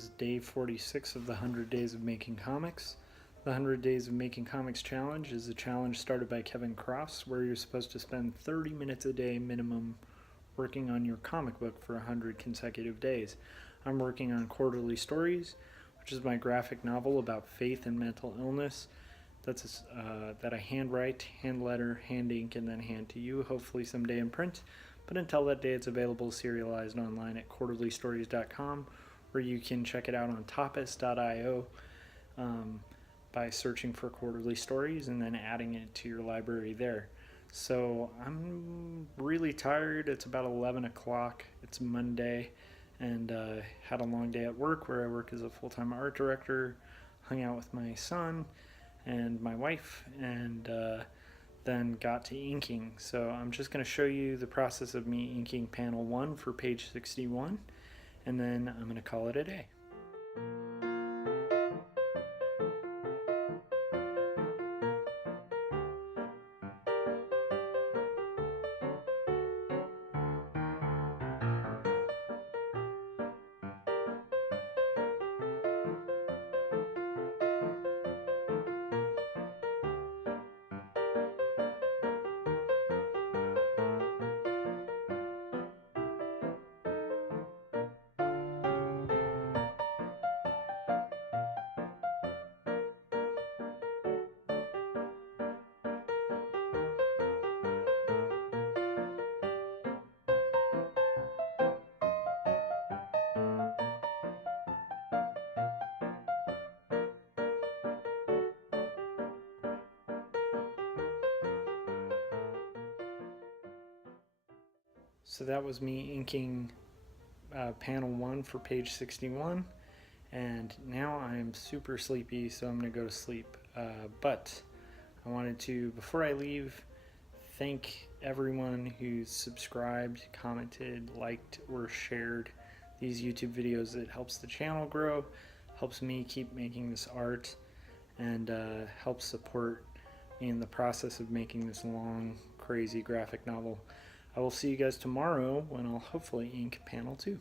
is day 46 of the 100 Days of Making Comics. The 100 Days of Making Comics Challenge is a challenge started by Kevin Cross where you're supposed to spend 30 minutes a day minimum working on your comic book for 100 consecutive days. I'm working on Quarterly Stories, which is my graphic novel about faith and mental illness. That I handwrite, hand letter, hand ink, and then hand to you, hopefully someday in print. But until that day, it's available serialized online at quarterlystories.com, where you can check it out on tapas.io by searching for Quarterly Stories and then adding it to your library there. So I'm really tired. It's about 11 o'clock. It's Monday, and had a long day at work where I work as a full-time art director, hung out with my son and my wife, and then got to inking. So I'm just going to show you the process of me inking panel 1 for page 61, and then I'm going to call it a day. So that was me inking panel 1 for page 61, and now I'm super sleepy, so I'm going to go to sleep. But I wanted to, before I leave, thank everyone who's subscribed, commented, liked, or shared these YouTube videos. It helps the channel grow, helps me keep making this art, and helps support me in the process of making this long, crazy graphic novel. I will see you guys tomorrow when I'll hopefully ink panel 2.